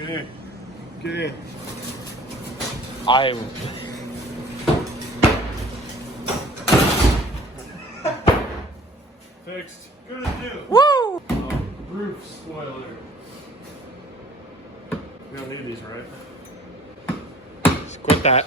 Okay. Fixed. Good as new. Woo! Roof spoiler. We don't need these, right? Just quit that.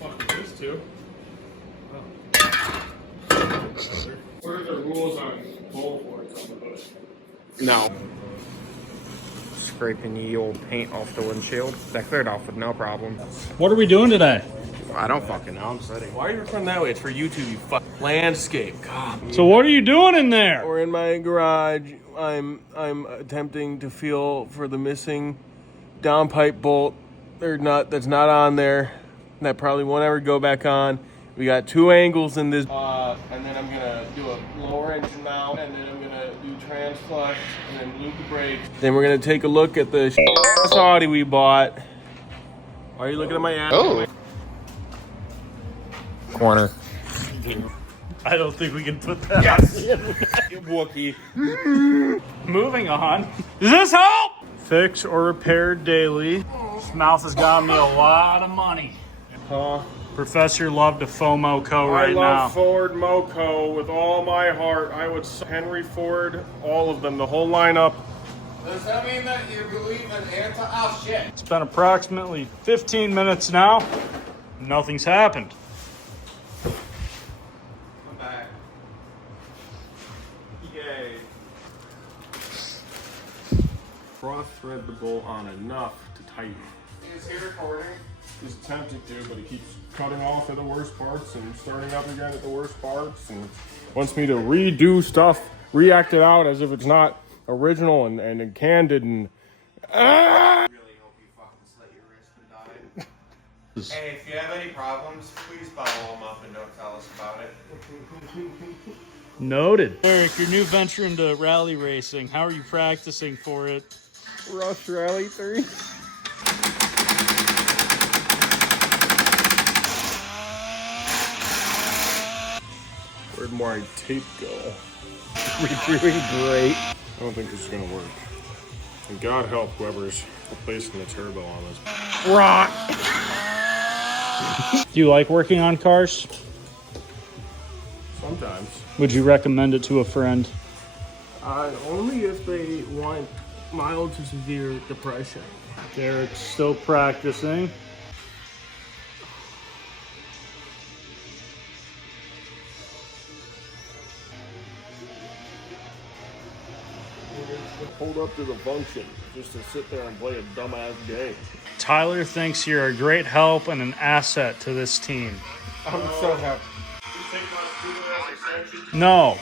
Fuck with this too. What are the rules on bowl boards on the boat? No. Scraping the old paint off the windshield. That cleared off with no problem. What are we doing today? I don't fucking know. I'm sitting. Why are you recording that way? It's for YouTube, you fuck. Landscape. God. So what are you doing in there? We're in my garage. I'm attempting to feel for the missing downpipe bolt. That's not on there. That probably won't ever go back on. We got two angles in this. And then I'm gonna do a lower engine mount, and then I'm gonna do trans flush, and then loop the brakes. Then we're gonna take a look at the Audi we bought. Why are you looking at my ass? Oh. Corner. I don't think we can put that Wookie. Moving on. Does this help? Fix or repair daily. This mouth has gotten me a lot of money. Professor loved a FOMO co right now. I love Ford Moco with all my heart. I would Henry Ford, all of them, the whole lineup. Does that mean that you believe in oh shit. It's been approximately 15 minutes now. Nothing's happened. I'm back. Yay. Cross thread the bolt on enough to tighten. Is he recording? He's attempting to, but he keeps cutting off at the worst parts and starting up again at the worst parts and wants me to redo stuff, react it out as if it's not original and candid and I really hope you fucking slit your wrist and die. Hey, if you have any problems, please follow them up and don't tell us about it. Noted. Eric, your new venture into rally racing. How are you practicing for it? Rush Rally 3. Where'd my tape go? We're doing great. I don't think this is gonna work. And God help whoever's replacing the turbo on this. Rock. Do you like working on cars? Sometimes. Would you recommend it to a friend? Only if they want mild to severe depression. Derek's still practicing. Hold up to the function just to sit there and play a dumbass game. Tyler thinks you're a great help and an asset to this team. I'm so happy. No.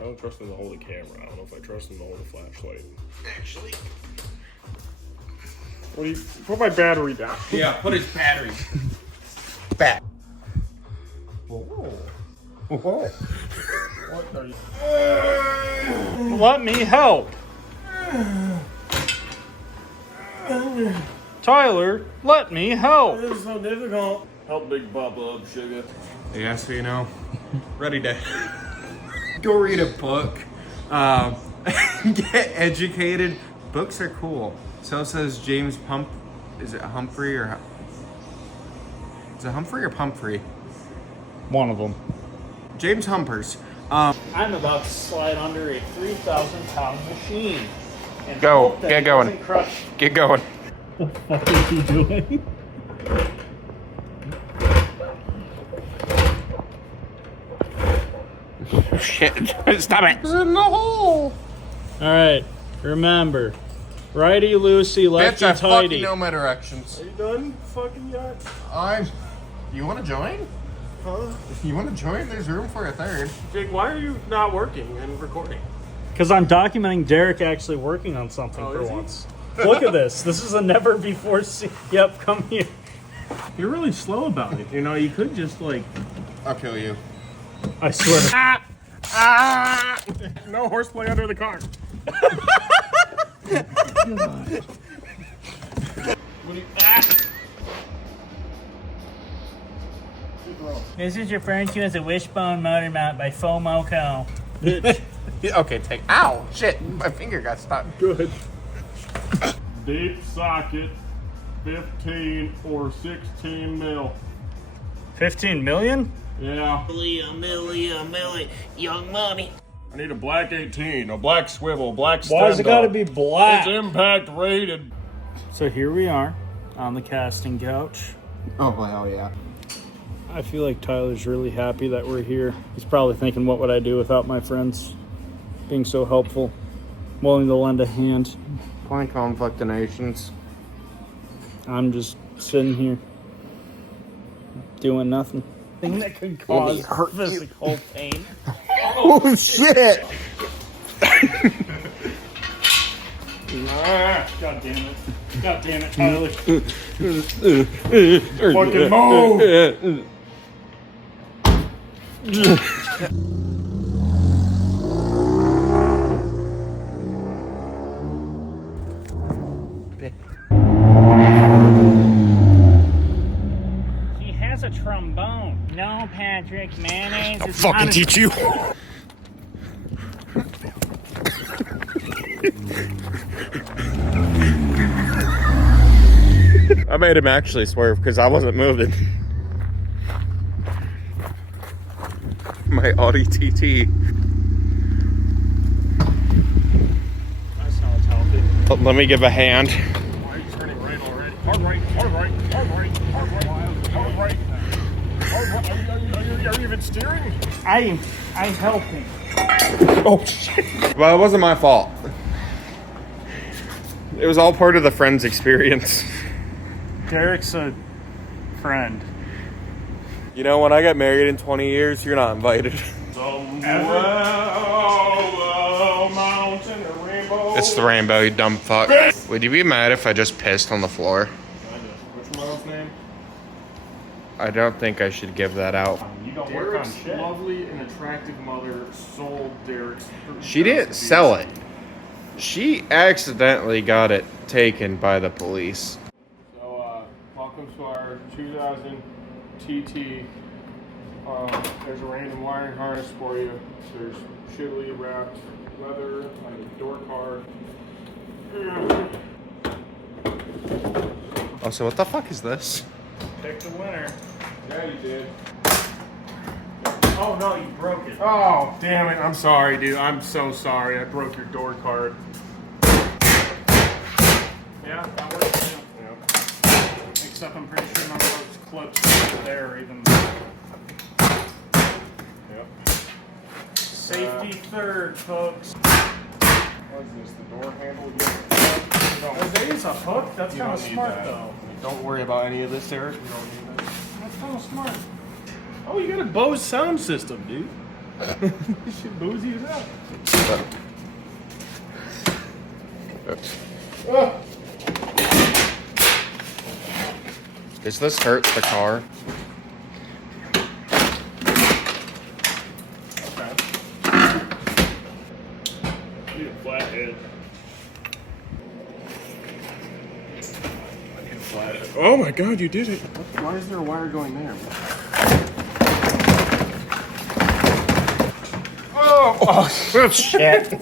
I don't trust him to hold a camera. I don't know if I trust him to hold a flashlight. Actually. What do you put my battery down? Yeah, put his battery. Back. Whoa. What are you? Let me help. Tyler, let me help. This is so difficult. Help Big Bubba up, sugar. Yeah, so you know, ready to go read a book, get educated. Books are cool. So says James Pump. Is it Humphrey or? Is it Humphrey or Pumphrey? One of them. James Humpers. I'm about to slide under a 3,000-pound machine. And Go. hope that Get it going. doesn't crush. Get going. What the fuck is he doing? Shit! Stop it! It's in the hole. All right. Remember, righty loosey, lefty Bitch, I fucking tighty. know my directions. Are you done fucking yet? You want to join? Huh? If you want to join, there's room for a third. Jake, why are you not working and recording? Because I'm documenting Derek actually working on something Oh, for is he? once. Look at this. This is a never before seen. Yep, come here. You're really slow about it. You know, you could just like. I'll kill you. I swear. No horseplay under the car. This is referred to as a wishbone motor mount by FOMO Co. Okay, take. Ow! Shit! My finger got stuck. Good. Deep socket, 15 or 16 mil. 15 million? Yeah. Millie, young money. I need a black 18, a black swivel, black stem. Why's it gotta be black? It's impact rated. So here we are on the casting couch. Oh hell yeah! I feel like Tyler's really happy that we're here. He's probably thinking, what would I do without my friends being so helpful, willing to lend a hand. Point conflict of nations. I'm just sitting here doing nothing. Thing that could cause physical pain. Oh shit! God damn it. God damn it, Tyler. Fucking move! He has a trombone. No, Patrick, mayonnaise is Fucking teach you. I made him actually swerve because I wasn't moving. My Audi TT. That sounds healthy. Let me give a hand. Why are you turning right already? Hard right, hard right, hard right, hard right, hard right. Hard right. Are you even steering? I'm helping. Oh shit. Well, it wasn't my fault. It was all part of the friend's experience. Derek's a friend. You know, when I get married in 20 years, you're not invited. It's the rainbow, you dumb fuck. Would you be mad if I just pissed on the floor? What's mom's name? I don't think I should give that out. You don't work on Derek's shit. lovely and attractive mother sold Derek's. She didn't sell it. She accidentally got it taken by the police. So, welcome to our 2000 TT. There's a random wiring harness for you. There's shittily wrapped leather on the door card. Oh, so what the fuck is this? Pick the winner. Yeah, you did. Oh no, you broke it. Oh, damn it. I'm sorry, dude. I'm so sorry. I broke your door card. Yeah, that works too. Yeah. Except I'm pretty sure none of those clips there are even. Yep. Safety third, folks. What is this? The door handle? It's a hook. That's You kind of don't need smart that. though. Don't worry about any of this, Eric. You don't need that. That's kind of smart. Oh, you got a Bose sound system, dude. You should boozy as hell. Does this hurt the car? Need a flat head. Oh my god, you did it. Why is there a wire going there? Oh shit.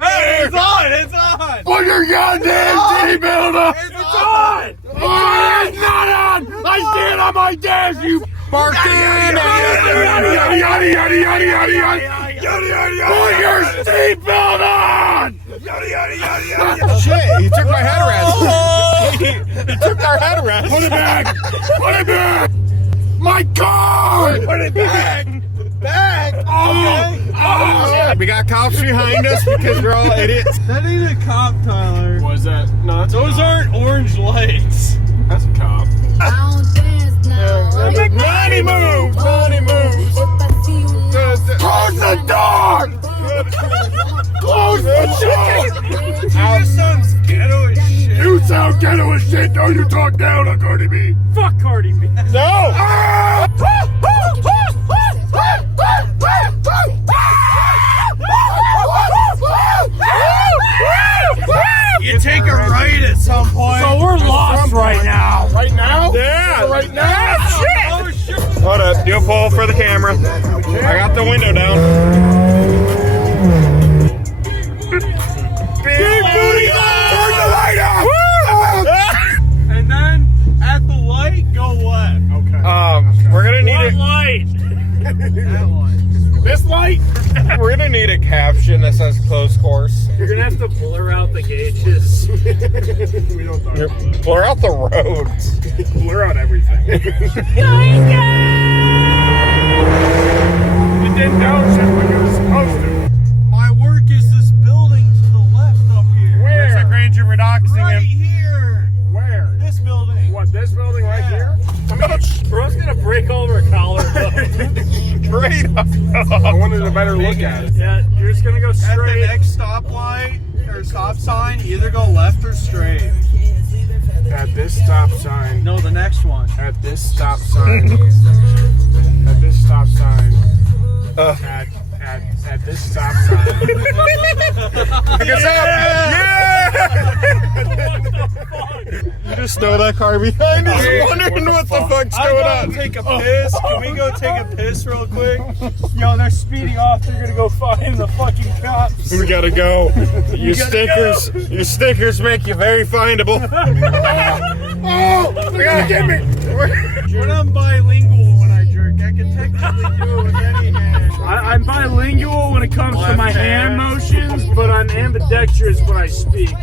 Hey, it's on! It's on! Put your goddamn seatbelt on! It's on! Oh, it's not on! I see it on my dash, you Barking! Put your seatbelt on! Shit, he took my headrest. He took our headrest. Put it back! Put it back! My car! Put it back! Back! Oh! Oh! We got cops behind us because we're all idiots. That ain't a cop, Tyler. Was that not? Those aren't orange lights. That's a cop. Money moves! Money moves! Close the door! Close the door! You just sound ghetto as shit. You sound ghetto as shit. Don't you talk down on Cardi B. Fuck Cardi B. No! Ah! gonna pull for the camera. I got the window down. Big booty! Turn the light off! And then at the light, go left. We're gonna need What it. light? That one. This light? We're gonna need a caption that says close course. You're gonna have to blur out the gauges. We don't talk about that. Blur out the roads. Blur out everything. It didn't know shit like it was supposed to. My work is this building to the left up here. Where's the Granger Redoxing Right him? here. Where? This building. What, this building right here? Bro's gonna break over a collarbone. Straight up. I wanted a better look at it. Yeah, you're just gonna go At the straight. next stoplight or stop sign, either go left or straight. At this stop sign. No, the next one. At this stop sign. At this stop sign. At this stop sign. Look us up. You just know that car behind us, wondering what the fuck's going on. Take a piss. Can we go take a piss real quick? Yo, they're speeding off. They're gonna go find the fucking cops. We gotta go. Your stickers make you very findable. Oh, they gotta get me. When I'm bilingual when I jerk, I can technically do it with any hand. I'm bilingual when it comes to my hand motions, but I'm ambidextrous when I speak.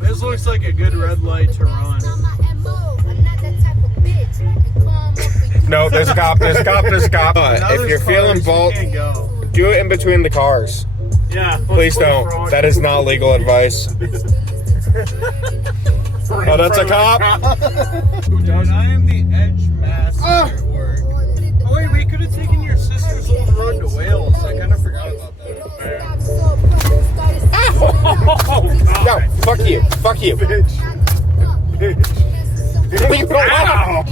This looks like a good red light to run. No, there's a cop. If you're feeling bolt, can't go. do it in between the cars. Yeah. Please don't. That is not legal advice. Oh, that's a cop. Dude, I am the edge master at work. Oh wait, we could have taken your sister's old road to Wales. I kind of forgot about that. No, fuck you. Fuck you. Leave me alone.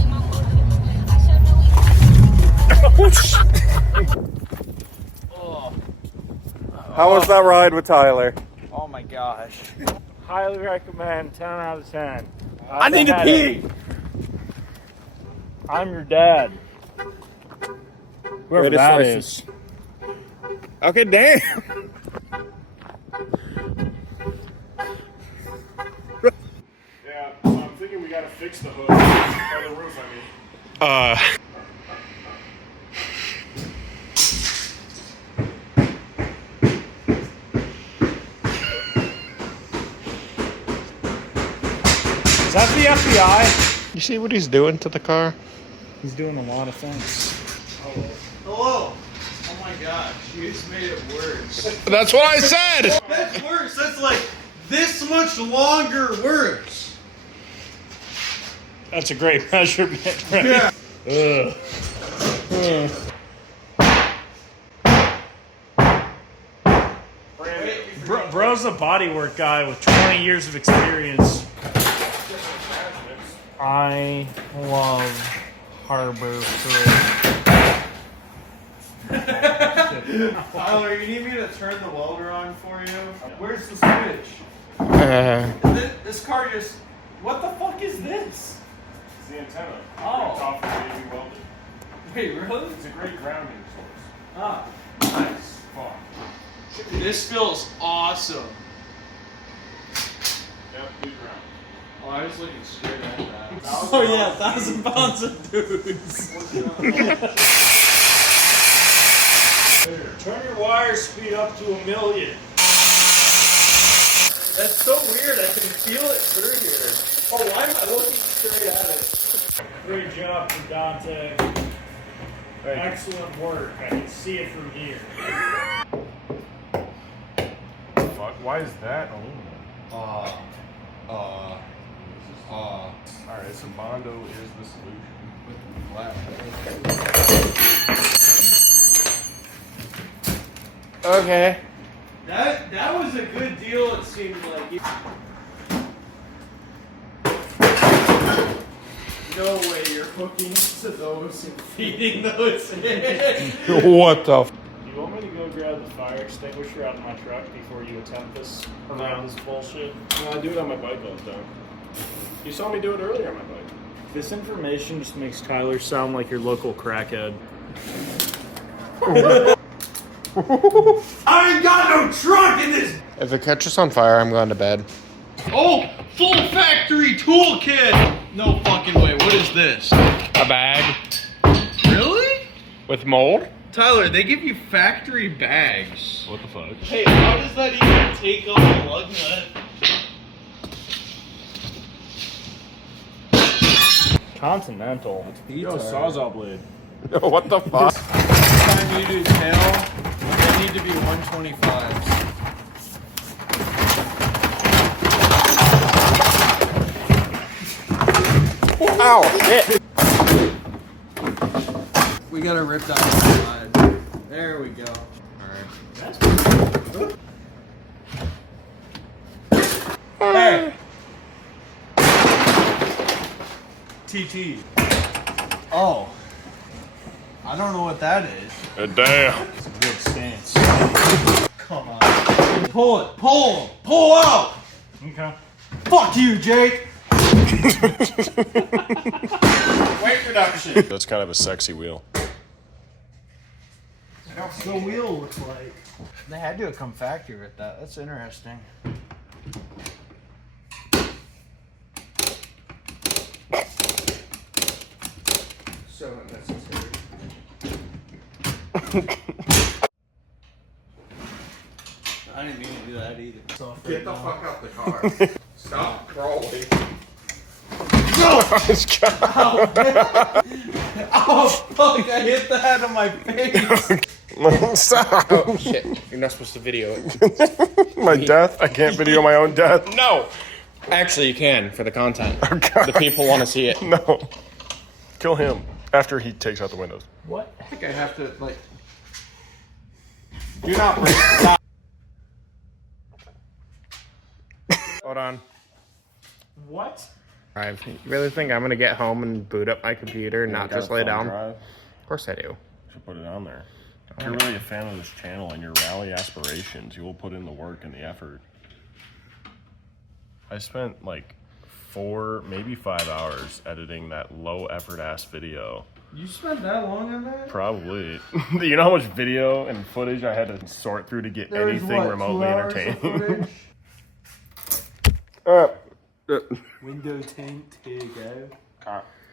How was that ride with Tyler? Oh my gosh. Highly recommend. 10 out of 10. I need to pee. I'm your dad. Whoever Greatest that license. is. Okay, damn. Yeah, I'm thinking we gotta fix the hood. Or the roof, I mean. Is that the FBI? You see what he's doing to the car? He's doing a lot of things. Hello. Oh my gosh, you just made it worse. That's what I said. That's worse. That's like this much longer worse. That's a great measurement, right? Yeah. Ugh. Bro's a bodywork guy with 20 years of experience. I love Harbor Freight. Tyler, you need me to turn the welder on for you? Where's the switch? This car just... What the fuck is this? It's the antenna. Oh. It's off the baby welded. Wait, really? It's a great grounding source. Ah, nice. Fuck. This feels awesome. Yep, good ground. Oh, I was looking straight at that. Oh, yeah, 1,000 pounds of dudes. Turn your wire speed up to 1,000,000. That's so weird. I can feel it through here. Oh, why am I looking straight at it? Great job from Dante. Excellent work. I can see it from here. Fuck, why is that aluminum? Alright, so Bondo is the solution. Okay. That was a good deal, it seemed like. No way you're hooking to those and feeding those in. What the? Do you want me to go grab the fire extinguisher out of my truck before you attempt this around this bullshit? No, I do it on my bike all the time. You saw me do it earlier on my bike. This information just makes Tyler sound like your local crackhead. I ain't got no trunk in this. If it catches on fire, I'm going to bed. Oh, full factory toolkit. No fucking way. What is this? A bag Really? with mold? Tyler, they give you factory bags. What the fuck? Hey, how does that even take off the lug nut? Continental. Yo, Sawzall blade. What the fuck? Next time you do tail, they need to be 125s. Ow, shit. We gotta rip that side. There we go. Alright. Hey! TT. Oh. I don't know what that is. Damn. It's a good stance. Come on. Pull it. Pull. Pull out! Okay. Fuck you, Jake! Weight reduction. That's kind of a sexy wheel. What's the wheel look like? They had to have come factory with that. That's interesting. So unnecessary. I didn't mean to do that either. Get the fuck out the car. Stop crawling. Oh, fuck, I hit the head of my face. Stop. Oh, shit. You're not supposed to video it. My death? I can't video my own death. No! Actually, you can for the content. Oh, God. The people want to see it. No. Kill him after he takes out the windows. What? I think I have to, like... Do not break. Stop. Hold on. What? You really think I'm going to get home and boot up my computer and not just lay down? Drive. Of course I do. Should put it on there. If you're really a fan of this channel and your rally aspirations, you will put in the work and the effort. I spent like 4, maybe 5 hours editing that low effort ass video. You spent that long on that? Probably. You know how much video and footage I had to sort through to get anything remotely entertaining? Window tint, here you go.